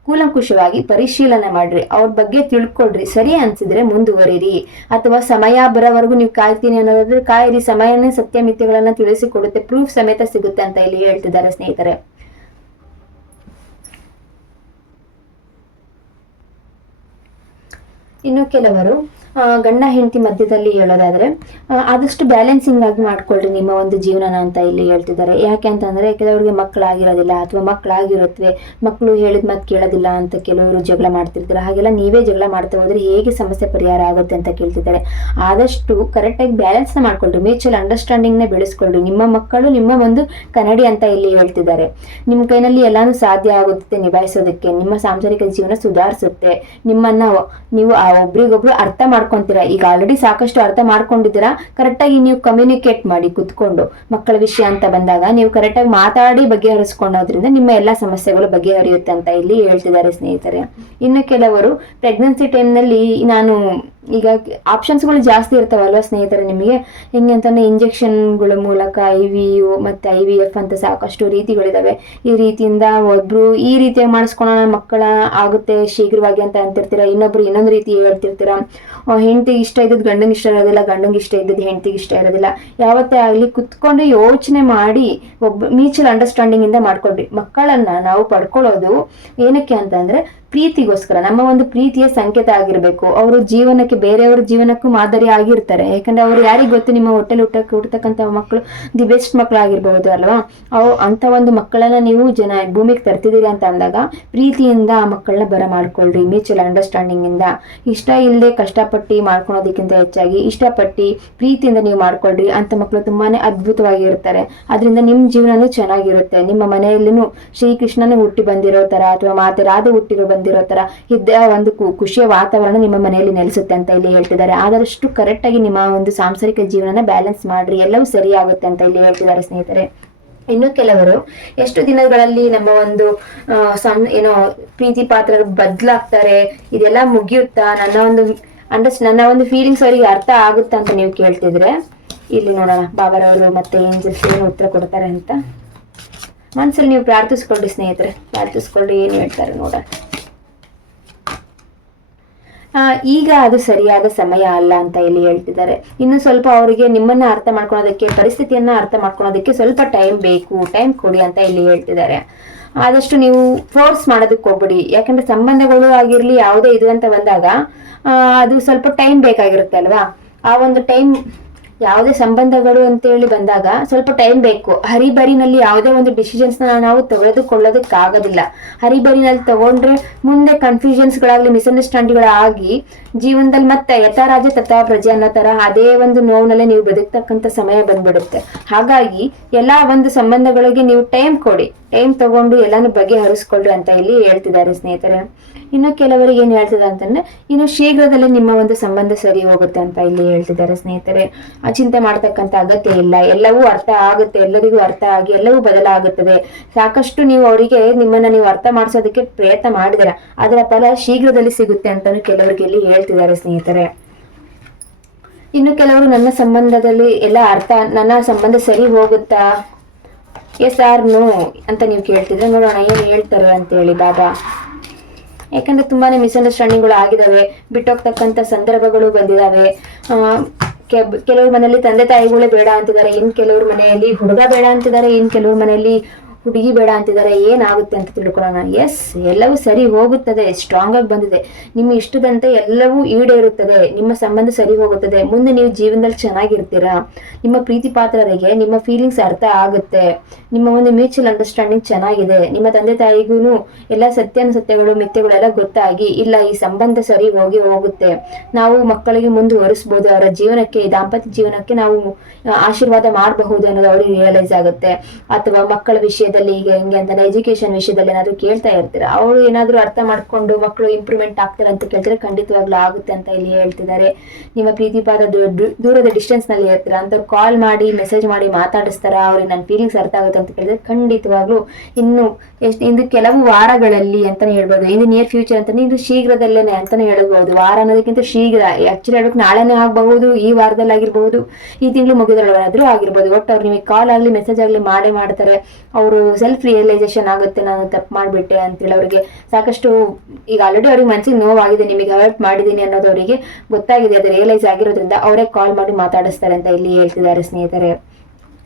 ಕೂಲಂಕುಷವಾಗಿ ಪರಿಶೀಲನೆ ಮಾಡ್ರಿ. ಅವ್ರ ಬಗ್ಗೆ ತಿಳ್ಕೊಡ್ರಿ ಸರಿ ಅನ್ಸಿದ್ರೆ ಮುಂದುವರಿರಿ. ಅಥವಾ ಸಮಯ ಬರೋವರೆಗೂ ನೀವು ಕಾಯ್ತೀನಿ ಅನ್ನೋದಾದ್ರೆ ಕಾಯಿರಿ. ಸಮಯನೇ ಸತ್ಯ ಮಿಥ್ಯಗಳನ್ನ ತಿಳಿಸಿಕೊಡುತ್ತೆ. ಪ್ರೂಫ್ ಸಮೇತ ಸಿಗುತ್ತೆ ಅಂತ ಇಲ್ಲಿ ಹೇಳ್ತಿದ್ದಾರೆ ಸ್ನೇಹಿತರೆ. ಇನ್ನು ಕೆಲವರು ಗಂಡ ಹೆಂಡತಿ ಮಧ್ಯದಲ್ಲಿ ಹೇಳೋದಾದ್ರೆ ಆದಷ್ಟು ಬ್ಯಾಲೆನ್ಸಿಂಗ್ ಆಗಿ ಮಾಡ್ಕೊಳ್ರಿ ನಿಮ್ಮ ಒಂದು ಜೀವನನ ಅಂತ ಇಲ್ಲಿ ಹೇಳ್ತಿದ್ದಾರೆ. ಯಾಕೆ ಅಂತಂದ್ರೆ, ಕೆಲವರಿಗೆ ಮಕ್ಕಳಾಗಿರೋದಿಲ್ಲ ಅಥವಾ ಮಕ್ಕಳಾಗಿರುತ್ತವೆ ಮಕ್ಕಳು ಹೇಳಿದ ಮಾತು ಕೇಳೋದಿಲ್ಲ ಅಂತ ಕೆಲವರು ಜಗಳ ಮಾಡ್ತಿರ್ತಾರೆ. ಹಾಗೆಲ್ಲ ನೀವೇ ಜಗಳ ಮಾಡ್ತಾ ಹೋದ್ರೆ ಹೇಗೆ ಸಮಸ್ಯೆ ಪರಿಹಾರ ಆಗುತ್ತೆ ಅಂತ ಕೇಳ್ತಿದ್ದಾರೆ. ಆದಷ್ಟು ಕರೆಕ್ಟಾಗಿ ಬ್ಯಾಲೆನ್ಸ್ನ ಮಾಡ್ಕೊಳ್ರಿ ಮ್ಯೂಚುವಲ್ ಅಂಡರ್ಸ್ಟ್ಯಾಂಡಿಂಗ್ನ ಬೆಳೆಸ್ಕೊಳ್ರಿ. ನಿಮ್ಮ ಮಕ್ಕಳು ನಿಮ್ಮ ಒಂದು ಕನ್ನಡಿ ಅಂತ ಇಲ್ಲಿ ಹೇಳ್ತಿದ್ದಾರೆ. ನಿಮ್ಮ ಕೈನಲ್ಲಿ ಎಲ್ಲಾನು ಸಾಧ್ಯ ಆಗುತ್ತೆ ನಿಭಾಯಿಸೋದಕ್ಕೆ, ನಿಮ್ಮ ಸಾಂಸಾರಿಕ ಜೀವನ ಸುಧಾರಿಸುತ್ತೆ. ನಿಮ್ಮನ್ನ ನೀವು ಆ ಒಬ್ರಿಗೊಬ್ರು ಅರ್ಥ ಮಾಡ್ಕೊಂತೀರಾ ಈಗ ಆಲ್ರೆಡಿ ಸಾಕಷ್ಟು ಅರ್ಥ ಮಾಡ್ಕೊಂಡಿದ್ದೀರಾ? ಕರೆಕ್ಟಾಗಿ ನೀವು ಕಮ್ಯುನಿಕೇಟ್ ಮಾಡಿ ಕುತ್ಕೊಂಡು ಮಕ್ಕಳ ವಿಷಯ ಅಂತ ಬಂದಾಗ ನೀವು ಕರೆಕ್ಟಾಗಿ ಮಾತಾಡಿ ಬಗೆಹರಿಸ್ಕೊಳ್ಳೋದ್ರಿಂದ ನಿಮ್ಮ ಎಲ್ಲ ಸಮಸ್ಯೆಗಳು ಬಗೆಹರಿಯುತ್ತೆ ಅಂತ ಇಲ್ಲಿ ಹೇಳ್ತಿದ್ದಾರೆ ಸ್ನೇಹಿತರೆ. ಇನ್ನು ಕೆಲವರು ಪ್ರೆಗ್ನೆನ್ಸಿ ಟೈಮ್ನಲ್ಲಿ ನಾನು ಈಗ ಆಪ್ಷನ್ಸ್ಗಳು ಜಾಸ್ತಿ ಇರ್ತಾವಲ್ವ ಸ್ನೇಹಿತರೆ ನಿಮಗೆ? ಹೆಂಗೆ ಅಂತಂದ್ರೆ ಇಂಜೆಕ್ಷನ್ಗಳ ಮೂಲಕ ಐ ವಿ ಯು ಮತ್ತು ಐ ವಿ ಎಫ್ ಅಂತ ಸಾಕಷ್ಟು ರೀತಿಗಳಿದಾವೆ. ಈ ರೀತಿಯಿಂದ ಒಬ್ಬರು ಈ ರೀತಿಯಾಗಿ ಮಾಡಿಸ್ಕೊಳ್ಳೋಣ ಮಕ್ಕಳ ಆಗುತ್ತೆ ಶೀಘ್ರವಾಗಿ ಅಂತ ಅಂತಿರ್ತೀರ? ಇನ್ನೊಬ್ರು ಇನ್ನೊಂದು ರೀತಿ ಹೇಳ್ತಿರ್ತೀರ? ಹೆಂಡತಿ ಇಷ್ಟ ಇದ್ದದ್ದು ಗಂಡಂಗೆ ಇಷ್ಟ ಇರೋದಿಲ್ಲ, ಗಂಡಂಗೆ ಇಷ್ಟ ಇದ್ದದ್ದು ಹೆಂಡತಿಗೆ ಇಷ್ಟ ಇರೋದಿಲ್ಲ. ಯಾವತ್ತೇ ಆಗಲಿ ಕುತ್ಕೊಂಡು ಯೋಚನೆ ಮಾಡಿ ಒಬ್ಬ ಮ್ಯೂಚುವಲ್ ಅಂಡರ್ಸ್ಟ್ಯಾಂಡಿಂಗ್ ಇಂದ ಮಾಡ್ಕೊಳ್ರಿ ಮಕ್ಕಳನ್ನ ನಾವು ಪಡ್ಕೊಳ್ಳೋದು ಏನಕ್ಕೆ ಅಂತಂದ್ರೆ ಪ್ರೀತಿಗೋಸ್ಕರ, ನಮ್ಮ ಒಂದು ಪ್ರೀತಿಯ ಸಂಕೇತ ಆಗಿರ್ಬೇಕು. ಅವರು ಜೀವನಕ್ಕೆ, ಬೇರೆಯವರ ಜೀವನಕ್ಕೂ ಮಾದರಿ ಆಗಿರ್ತಾರೆ. ಯಾಕಂದ್ರೆ ಅವ್ರು ಯಾರಿಗ್ ಗೊತ್ತು? ನಿಮ್ಮ ಹೊಟ್ಟೆಲಿ ಊಟಕ್ಕೆ ಹುಡ್ತಕ್ಕಂಥ ಮಕ್ಕಳು, ದಿ ಬೆಸ್ಟ್ ಮಕ್ಕಳಾಗಿರ್ಬಹುದು ಅಲ್ವಾ? ಅವು ಅಂತ ಒಂದು ಮಕ್ಕಳನ್ನ ನೀವು ಜನ ಭೂಮಿಗೆ ತರ್ತಿದ್ದೀರಿ ಅಂತ ಅಂದಾಗ, ಪ್ರೀತಿಯಿಂದ ಆ ಮಕ್ಕಳನ್ನ ಬರ ಮಾಡ್ಕೊಳ್ರಿ. ಮ್ಯೂಚುವಲ್ ಅಂಡರ್ಸ್ಟ್ಯಾಂಡಿಂಗ್ ಇಂದ. ಇಷ್ಟ ಇಲ್ಲದೆ ಕಷ್ಟಪಟ್ಟು ಮಾಡ್ಕೊಳೋದಕ್ಕಿಂತ ಹೆಚ್ಚಾಗಿ ಇಷ್ಟಪಟ್ಟು ಪ್ರೀತಿಯಿಂದ ನೀವು ಮಾಡ್ಕೊಳ್ರಿ ಅಂತ ಮಕ್ಕಳು ತುಂಬಾನೇ ಅದ್ಭುತವಾಗಿರ್ತಾರೆ. ಅದರಿಂದ ನಿಮ್ಮ ಜೀವನನೂ ಚೆನ್ನಾಗಿರುತ್ತೆ. ನಿಮ್ಮ ಮನೆಯಲ್ಲಿನೂ ಶ್ರೀಕೃಷ್ಣನೇ ಹುಟ್ಟಿ ಬಂದಿರೋ ತರ ಅಥವಾ ಮಾತೆ ರಾಧೆ ಹುಟ್ಟಿರೋ ಬಂದಿರೋ ತರ ಇದ್ದ ಒಂದು ಖುಷಿಯ ವಾತಾವರಣ ನಿಮ್ಮ ಮನೆಯಲ್ಲಿ ನೆಲೆಸುತ್ತೆ ಅಂತ ಇಲ್ಲಿ ಹೇಳ್ತಿದ್ದಾರೆ. ಆದಷ್ಟು ಕರೆಕ್ಟ್ ಆಗಿ ನಿಮ್ಮ ಒಂದು ಸಾಂಸಾರಿಕ ಜೀವನನ ಬ್ಯಾಲೆನ್ಸ್ ಮಾಡ್ರಿ. ಎಲ್ಲವೂ ಸರಿ ಆಗುತ್ತೆ ಅಂತ ಇಲ್ಲಿ ಹೇಳ್ತಿದ್ದಾರೆ ಸ್ನೇಹಿತರೆ. ಇನ್ನು ಕೆಲವರು ಎಷ್ಟು ದಿನಗಳಲ್ಲಿ ನಮ್ಮ ಒಂದು ಆ, ಸಂ ಏನೋ ಪ್ರೀತಿ ಪಾತ್ರ ಬದಲಾಗ್ತಾರೆ ಇದೆಲ್ಲ ಮುಗಿಯುತ್ತಾ? ನನ್ನ ಒಂದು ಅಂಡರ್ಸ್ ನನ್ನ ಒಂದು ಫೀಲಿಂಗ್ಸ್ ಅವರಿಗೆ ಅರ್ಥ ಆಗುತ್ತಾ ಅಂತ ನೀವು ಕೇಳ್ತಿದ್ರೆ ಇಲ್ಲಿ ನೋಡೋಣ. ಬಾಬರವರು ಮತ್ತೆ ಏಂಜಲ್ಸ್ ಏನು ಉತ್ತರ ಕೊಡ್ತಾರೆ ಅಂತ. ಮನಸ್ಸಲ್ಲಿ ನೀವು ಪ್ರಾರ್ಥಿಸ್ಕೊಳ್ಳಿ ಸ್ನೇಹಿತರೆ. ಪ್ರಾರ್ಥಿಸ್ಕೊಳ್ಳಿ ಏನು ಹೇಳ್ತಾರೆ ನೋಡೋಣ. ಈಗ ಅದು ಸರಿಯಾದ ಸಮಯ ಅಲ್ಲ ಅಂತ ಇಲ್ಲಿ ಹೇಳ್ತಿದ್ದಾರೆ. ಇನ್ನು ಸ್ವಲ್ಪ ಅವರಿಗೆ ನಿಮ್ಮನ್ನ ಅರ್ಥ ಮಾಡ್ಕೊಳೋದಕ್ಕೆ, ಪರಿಸ್ಥಿತಿಯನ್ನ ಅರ್ಥ ಮಾಡ್ಕೊಳೋದಕ್ಕೆ ಸ್ವಲ್ಪ ಟೈಮ್ ಬೇಕು ಟೈಮ್ ಕೊಡಿ ಅಂತ ಇಲ್ಲಿ ಹೇಳ್ತಿದ್ದಾರೆ. ಆದಷ್ಟು ನೀವು ಫೋರ್ಸ್ ಮಾಡೋದಕ್ಕೆ ಹೋಗ್ಬಿಡಿ. ಯಾಕಂದ್ರೆ ಸಂಬಂಧಗಳು ಆಗಿರ್ಲಿ, ಯಾವುದೇ ಇದು ಅಂತ ಬಂದಾಗ ಅದು ಸ್ವಲ್ಪ ಟೈಮ್ ಬೇಕಾಗಿರುತ್ತೆ ಅಲ್ವಾ? ಆ ಒಂದು ಟೈಮ್ ಯಾವುದೇ ಸಂಬಂಧಗಳು ಅಂತೇಳಿ ಬಂದಾಗ ಸ್ವಲ್ಪ ಟೈಮ್ ಬೇಕು. ಹರಿಬರಿನಲ್ಲಿ ಯಾವುದೇ ಒಂದು ಡಿಸಿಷನ್ಸ್ನ ನಾವು ತೆಗೆದುಕೊಳ್ಳೋದಕ್ಕಾಗೋದಿಲ್ಲ ಹರಿಬರಿನಲ್ಲಿ ತಗೊಂಡ್ರೆ ಮುಂದೆ ಕನ್ಫ್ಯೂಷನ್ಸ್ಗಳಾಗಲಿ ಮಿಸ್ಅಂಡರ್ಸ್ಟ್ಯಾಂಡಿಂಗ್ಗಳಾಗಿ ಜೀವನದಲ್ಲಿ ಮತ್ತೆ ಯಥಾರಾಜ ತಥಾ ಪ್ರಜೆ ಅನ್ನೋ ತರ ಅದೇ ಒಂದು ನೋವಿನಲ್ಲೇ ನೀವು ಬದುಕ್ತಕ್ಕಂಥ ಸಮಯ ಬಂದ್ಬಿಡುತ್ತೆ. ಹಾಗಾಗಿ ಎಲ್ಲ ಒಂದು ಸಂಬಂಧಗಳಿಗೆ ನೀವು ಟೈಮ್ ಕೊಡಿ. ಟೈಮ್ ತಗೊಂಡು ಎಲ್ಲಾನು ಬಗೆಹರಿಸ್ಕೊಳ್ರಿ ಅಂತ ಇಲ್ಲಿ ಹೇಳ್ತಿದ್ದಾರೆ ಸ್ನೇಹಿತರೆ. ಇನ್ನು ಕೆಲವರಿಗೆ ಏನು ಹೇಳ್ತಿದ್ದಾರೆ ಅಂತಂದ್ರೆ, ಇನ್ನು ಶೀಘ್ರದಲ್ಲೇ ನಿಮ್ಮ ಒಂದು ಸಂಬಂಧ ಸರಿ ಹೋಗುತ್ತೆ ಅಂತ ಇಲ್ಲಿ ಹೇಳ್ತಿದ್ದಾರೆ ಸ್ನೇಹಿತರೆ. ಆ ಚಿಂತೆ ಮಾಡ್ತಕ್ಕಂಥ ಅಗತ್ಯ ಇಲ್ಲ. ಎಲ್ಲವೂ ಅರ್ಥ ಆಗುತ್ತೆ, ಎಲ್ಲರಿಗೂ ಅರ್ಥ ಆಗಿ, ಎಲ್ಲವೂ ಬದಲಾಗುತ್ತದೆ. ಸಾಕಷ್ಟು ನೀವು ಅವರಿಗೆ ನಿಮ್ಮನ್ನ ನೀವು ಅರ್ಥ ಮಾಡಿಸೋದಕ್ಕೆ ಪ್ರಯತ್ನ ಮಾಡಿದಿರ ಅದರ ಫಲ ಶೀಘ್ರದಲ್ಲಿ ಸಿಗುತ್ತೆ ಅಂತಾನು ಕೆಲವರಿಗೆ ಇಲ್ಲಿ ಹೇಳ್ತಿದ್ದಾರೆ ಸ್ನೇಹಿತರೆ. ಇನ್ನು ಕೆಲವರು, ನನ್ನ ಸಂಬಂಧದಲ್ಲಿ ಎಲ್ಲ ಅರ್ಥ, ನನ್ನ ಸಂಬಂಧ ಸರಿ ಹೋಗುತ್ತಾ? ಎಸ್ ಆರ್ ನೋ ಅಂತ ನೀವು ಕೇಳ್ತಿದ್ರೆ ನೋಡೋಣ, ಏನು ಹೇಳ್ತಾರೆ ಅಂತ ಹೇಳಿ ಬಾಬಾ. ಯಾಕಂದ್ರೆ ತುಂಬಾನೇ ಮಿಸ್ಅಂಡರ್ಸ್ಟ್ಯಾಂಡಿಂಗ್ಗಳು ಆಗಿದಾವೆ. ಬಿಟ್ಟೋಗ್ತಕ್ಕಂಥ ಸಂದರ್ಭಗಳು ಬಂದಿದಾವೆ. ಕೆಲವ್ರ ಮನೆಯಲ್ಲಿ ತಂದೆ ತಾಯಿಗಳೇ ಬೇಡ ಅಂತಿದ್ದಾರೆ. ಇನ್ ಕೆಲವ್ರ ಮನೆಯಲ್ಲಿ ಹುಡುಗ ಬೇಡ ಅಂತಿದ್ದಾರೆ. ಇನ್ ಕೆಲವ್ರ ಮನೆಯಲ್ಲಿ ಹುಡುಗಿ ಬೇಡ ಅಂತಿದ್ದಾರೆ ಏನಾಗುತ್ತೆ ಅಂತ ತಿಳ್ಕೊಳ್ಳೋಣ. ಎಸ್ ಎಲ್ಲವೂ ಸರಿ ಹೋಗುತ್ತದೆ ಸ್ಟ್ರಾಂಗ್ ಆಗಿ ಬಂದಿದೆ. ನಿಮ್ಮ ಇಷ್ಟದಂತೆ ಎಲ್ಲವೂ ಈಡೇರುತ್ತದೆ, ನಿಮ್ಮ ಸಂಬಂಧ ಸರಿ ಹೋಗುತ್ತದೆ. ಮುಂದೆ ನೀವು ಜೀವನದಲ್ಲಿ ಚೆನ್ನಾಗಿರ್ತೀರಾ? ನಿಮ್ಮ ಪ್ರೀತಿ ಪಾತ್ರರಿಗೆ ನಿಮ್ಮ ಫೀಲಿಂಗ್ಸ್ ಅರ್ಥ ಆಗುತ್ತೆ. ನಿಮ್ಮ ಒಂದು ಮ್ಯೂಚುವಲ್ ಅಂಡರ್ಸ್ಟ್ಯಾಂಡಿಂಗ್ ಚೆನ್ನಾಗಿದೆ. ನಿಮ್ಮ ತಂದೆ ತಾಯಿಗೂ ಎಲ್ಲ ಸತ್ಯಾನುಸತ್ಯಗಳು ಮಿಥ್ಯಗಳೆಲ್ಲ ಗೊತ್ತಾಗಿ, ಇಲ್ಲ, ಈ ಸಂಬಂಧ ಸರಿ ಹೋಗಿ ಹೋಗುತ್ತೆ. ನಾವು ಮಕ್ಕಳಿಗೆ ಮುಂದುವರಿಸ್ಬೋದು ಅವರ ಜೀವನಕ್ಕೆ ದಾಂಪತ್ಯ ಜೀವನಕ್ಕೆ ನಾವು ಆಶೀರ್ವಾದ ಮಾಡಬಹುದು ಅನ್ನೋದು ಅವ್ರಿಗೆ ರಿಯಲೈಸ್ ಆಗುತ್ತೆ. ಅಥವಾ ಮಕ್ಕಳ ವಿಷಯದಲ್ಲಿ ವಿಷಯದಲ್ಲಿ ಈಗ ಹೆಂಗೆ ಅಂತ ಎಜುಕೇಶನ್ ವಿಷಯದಲ್ಲಿ ಏನಾದ್ರು ಕೇಳ್ತಾ ಇರ್ತೀರಾ? ಅವರು ಏನಾದ್ರು ಅರ್ಥ ಮಾಡ್ಕೊಂಡು ಮಕ್ಕಳು ಇಂಪ್ರೂವ್ಮೆಂಟ್ ಆಗ್ತಾರೆ ಅಂತ ಕೇಳ್ತಾರೆ ಖಂಡಿತವಾಗ್ಲೂ ಆಗುತ್ತೆ ಅಂತ ಇಲ್ಲಿ ಹೇಳ್ತಿದ್ದಾರೆ. ನಿಮ್ಮ ಪ್ರೀತಿ ಪಾದ ದೂರದ ಡಿಸ್ಟೆನ್ಸ್ನಲ್ಲಿ ಇರ್ತೀರಾ? ಅಂತ ಕಾಲ್ ಮಾಡಿ ಮೆಸೇಜ್ ಮಾಡಿ ಮಾತಾಡಿಸ್ತಾರ? ಅವ್ರಿಗೆ ನನ್ನ ಫೀಲಿಂಗ್ಸ್ ಅರ್ಥ ಆಗುತ್ತೆ ಅಂತ ಕೇಳಿದ್ರೆ ಖಂಡಿತವಾಗ್ಲೂ ಇನ್ನು ಎಷ್ಟು ಇಂದು ಕೆಲವು ವಾರಗಳಲ್ಲಿ ಅಂತಾನೆ ಹೇಳ್ಬೋದು. ಇನ್ನು ನಿಯರ್ ಫ್ಯೂಚರ್ ಅಂತಾನೆ ಇದು ಶೀಘ್ರದಲ್ಲೇನೆ ಅಂತಾನೆ ಹೇಳ್ಬೋದು. ವಾರ ಅನ್ನೋದಕ್ಕಿಂತ ಶೀಘ್ರ. ಆಕ್ಚುಲಿ ಹೇಳೋಕೆ ನಾಳೆನೇ ಆಗಬಹುದು, ಈ ವಾರದಲ್ಲಿ ಆಗಿರ್ಬಹುದು, ಈ ತಿಂಗಳು ಮುಗಿದ್ರೊಳಗಾದ್ರೂ ಆಗಿರ್ಬೋದು. ಒಟ್ಟು ಅವ್ರು ನಿಮಗೆ ಕಾಲ್ ಆಗಲಿ ಮೆಸೇಜ್ ಆಗಲಿ ಮಾಡೇ ಮಾಡ್ತಾರೆ. ಅವರು ಸೆಲ್ಫ್ ರಿಯಲೈಸೇಷನ್ ಆಗುತ್ತೆ, ನಾನು ತಪ್ಪು ಮಾಡಿಬಿಟ್ಟೆ ಅಂತೇಳಿ ಅವರಿಗೆ. ಸಾಕಷ್ಟು ಈಗ ಆಲ್ರೆಡಿ ಅವ್ರಿಗೆ ಮನಸ್ಸಿಗೆ ನೋವಾಗಿದೆ, ನಿಮಗೆ ಹರ್ಟ್ ಮಾಡಿದ್ದೀನಿ ಅನ್ನೋದು ಅವರಿಗೆ ಗೊತ್ತಾಗಿದೆ, ಅದು ರಿಯಲೈಸ್ ಆಗಿರೋದ್ರಿಂದ ಅವರೇ ಕಾಲ್ ಮಾಡಿ ಮಾತಾಡಿಸ್ತಾರೆ ಅಂತ ಇಲ್ಲಿ ಹೇಳ್ತಿದ್ದಾರೆ ಸ್ನೇಹಿತರೆ.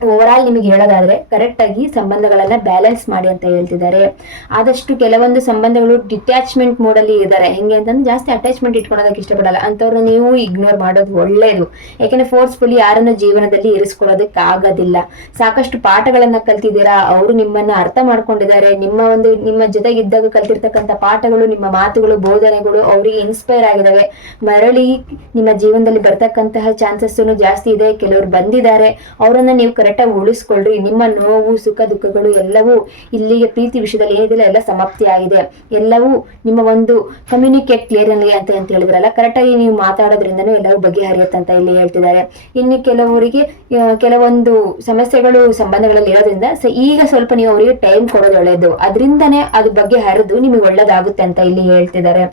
ಓವರ್ ಆಲ್ ನಿಮಗೆ ಹೇಳೋದಾದ್ರೆ ಕರೆಕ್ಟ್ ಆಗಿ ಸಂಬಂಧಗಳನ್ನ ಬ್ಯಾಲೆನ್ಸ್ ಮಾಡಿ ಅಂತ ಹೇಳ್ತಿದ್ದಾರೆ. ಆದಷ್ಟು ಕೆಲವೊಂದು ಸಂಬಂಧಗಳು ಡಿಟ್ಯಾಚ್ಮೆಂಟ್ ಮೋಡಲ್ಲಿ ಇದ್ದಾರೆ ಹೆಂಗೆ ಅಂತಂದ್ರೆ ಜಾಸ್ತಿ ಅಟ್ಯಾಚ್ಮೆಂಟ್ ಇಟ್ಕೊಳೋದಕ್ಕೆ ಇಷ್ಟಪಡಲ್ಲ. ಅಂತವ್ರು ನೀವು ಇಗ್ನೋರ್ ಮಾಡೋದು ಒಳ್ಳೇದು. ಯಾಕೆಂದ್ರೆ ಫೋರ್ಸ್ಫುಲಿ ಯಾರನ್ನ ಜೀವನದಲ್ಲಿ ಇರಿಸ್ಕೊಳ್ಳೋದಕ್ಕೆ ಆಗೋದಿಲ್ಲ ಸಾಕಷ್ಟು ಪಾಠಗಳನ್ನ ಕಲ್ತಿದ್ದೀರಾ? ಅವರು ನಿಮ್ಮನ್ನ ಅರ್ಥ ಮಾಡ್ಕೊಂಡಿದ್ದಾರೆ. ನಿಮ್ಮ ಒಂದು, ನಿಮ್ಮ ಜೊತೆಗಿದ್ದಾಗ ಕಲ್ತಿರ್ತಕ್ಕಂಥ ಪಾಠಗಳು, ನಿಮ್ಮ ಮಾತುಗಳು, ಬೋಧನೆಗಳು ಅವರಿಗೆ ಇನ್ಸ್ಪೈರ್ ಆಗಿದ್ದಾವೆ ಮರಳಿ ನಿಮ್ಮ ಜೀವನದಲ್ಲಿ ಬರ್ತಕ್ಕಂತಹ ಚಾನ್ಸಸ್ ಜಾಸ್ತಿ ಇದೆ. ಕೆಲವರು ಬಂದಿದ್ದಾರೆ. ಅವರನ್ನ ನೀವು ಕರೆಕ್ಟಾಗಿ ಉಳಿಸ್ಕೊಳ್ರಿ. ನಿಮ್ಮ ನೋವು, ಸುಖ, ದುಃಖಗಳು ಎಲ್ಲವೂ ಇಲ್ಲಿಗೆ ಪ್ರೀತಿ ವಿಷಯದಲ್ಲಿ ಏನಿದೆಲ್ಲ ಎಲ್ಲ ಸಮಾಪ್ತಿ ಆಗಿದೆ. ಎಲ್ಲವೂ ನಿಮ್ಮ ಒಂದು ಕಮ್ಯುನಿಕೇಟ್ ಕ್ಲಿಯರ್ ಅಂತ ಅಂತ ಹೇಳಿದ್ರಲ್ಲ ಕರೆಕ್ಟಾಗಿ ನೀವು ಮಾತಾಡೋದ್ರಿಂದನೂ ಎಲ್ಲವೂ ಬಗೆಹರಿಯುತ್ತೆ ಅಂತ ಇಲ್ಲಿ ಹೇಳ್ತಿದ್ದಾರೆ. ಇನ್ನು ಕೆಲವರಿಗೆ ಕೆಲವೊಂದು ಸಮಸ್ಯೆಗಳು, ಸಂಬಂಧಗಳಲ್ಲಿ ಇರೋದ್ರಿಂದ ಈಗ ಸ್ವಲ್ಪ ನೀವು ಅವರಿಗೆ ಟೈಮ್ ಕೊಡೋದು ಒಳ್ಳೇದು. ಅದರಿಂದನೇ ಅದು ಬಗ್ಗೆ ಹರಿದು ನಿಮಗೆ ಒಳ್ಳೇದಾಗುತ್ತೆ ಅಂತ ಇಲ್ಲಿ ಹೇಳ್ತಿದ್ದಾರೆ.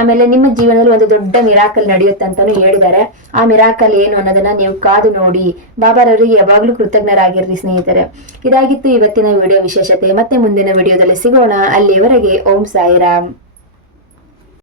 ಆಮೇಲೆ ನಿಮ್ಮ ಜೀವನದಲ್ಲಿ ಒಂದು ದೊಡ್ಡ ಮಿರಾಕಲ್ ನಡೆಯುತ್ತೆ ಅಂತಾನು ಹೇಳಿದ್ದಾರೆ. ಆ ಮಿರಾಕಲ್ ಏನು ಅನ್ನೋದನ್ನ ನೀವು ಕಾದು ನೋಡಿ. ಬಾಬಾರವರಿಗೆ ಯಾವಾಗ್ಲೂ ಕೃತಜ್ಞರಾಗಿರ್ರಿ ಸ್ನೇಹಿತರೆ. ಇದಾಗಿತ್ತು ಇವತ್ತಿನ ವಿಡಿಯೋ ವಿಶೇಷತೆ. ಮತ್ತೆ ಮುಂದಿನ ವಿಡಿಯೋದಲ್ಲಿ ಸಿಗೋಣ. ಅಲ್ಲಿಯವರೆಗೆ ಓಂ ಸಾಯಿರಾಮ್.